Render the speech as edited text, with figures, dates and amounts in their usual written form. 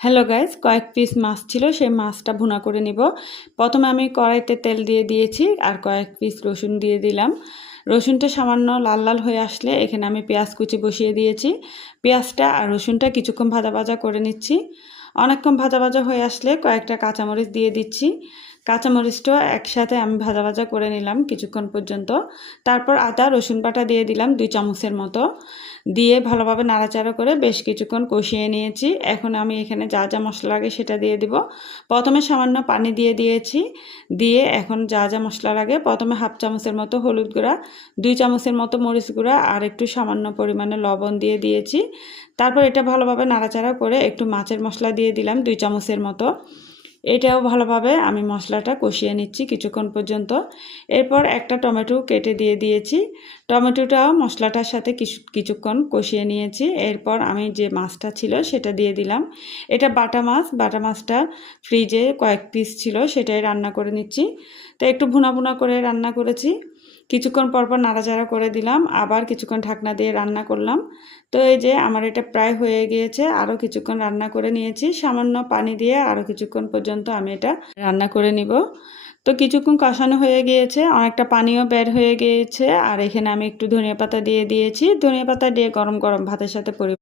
Hello guys, কয়েক piece মাছ ছিল, সেই মাছটা ভুনা করে নিব। প্রথমে আমি কড়াইতে তেল দিয়ে দিয়েছি আর কয়েক পিস রসুন দিয়ে দিলাম। রসুনটা সামান্য লাল লাল হয়ে আসলে এখানে আমি পেঁয়াজ কুচি বসিয়ে দিয়েছি। পেঁয়াজটা আর রসুনটা কিছুক্ষণ ভাজা ভাজা করে নিচ্ছি। অনেকক্ষণ ভাজা ভাজা হয়ে আসলে কয়েকটা কাঁচামরিচ দিয়ে দিচ্ছি। কাঁচামরিচটা একসাথে আমি ভাজা ভাজা করে নিলাম কিছুক্ষণ পর্যন্ত। তারপর আদা রসুন বাটা দিয়ে দিলাম 2 চামচের মতো, দিয়ে ভালোভাবে নাড়াচাড়া করে বেশ কিছুক্ষণ কষিয়ে নিয়েছি। এখন আমি এখানে যা যা মশলা লাগে সেটা দিয়ে দিব। প্রথমে সামান্য পানি দিয়ে দিয়েছি, দিয়ে এখন যা যা মশলা লাগে প্রথমে হাফ চামচের মতো হলুদ গুঁড়া, 2 চামচের মতো মরিচ গুঁড়া আর একটু সামান্য পরিমাণে লবণ দিয়ে দিয়েছি। তারপর এটা ভালোভাবে নাড়াচাড়া করে একটু মাছের মশলা দিয়ে দিলাম 2 চামচের মতো। এটাও ভালোভাবে আমি মশলাটা কষিয়ে নিচ্ছি কিছুক্ষণ পর্যন্ত। এরপর একটা টমেটো কেটে দিয়ে দিয়েছি। টমেটোটাও মশলাটার সাথে কিছুক্ষণ কষিয়ে নিয়েছি। এরপর আমি যে মাছটা ছিল সেটা দিয়ে দিলাম। এটা বাটা মাছ, বাটা মাছটা ফ্রিজে কয়েক পিস ছিল, সেটাই রান্না করে নিচ্ছি। তো একটু ভুনা ভুনা করে রান্না করেছি। কিছুক্ষণ পরপর নাড়াচাড়া করে দিলাম, আবার কিছুক্ষণ ঢাকনা দিয়ে রান্না করলাম। তো এই যে আমার এটা প্রায় হয়ে গিয়েছে, আরও কিছুক্ষণ রান্না করে নিয়েছি। সামান্য পানি দিয়ে আরও কিছুক্ষণ পর্যন্ত আমি এটা রান্না করে নিব। তো কিছুক্ষণ কষানো হয়ে গিয়েছে, অনেকটা পানিও বের হয়ে গিয়েছে। আর এখানে আমি একটু ধনিয়া পাতা দিয়ে দিয়েছি। ধনিয়া পাতা দিয়ে গরম গরম ভাতের সাথে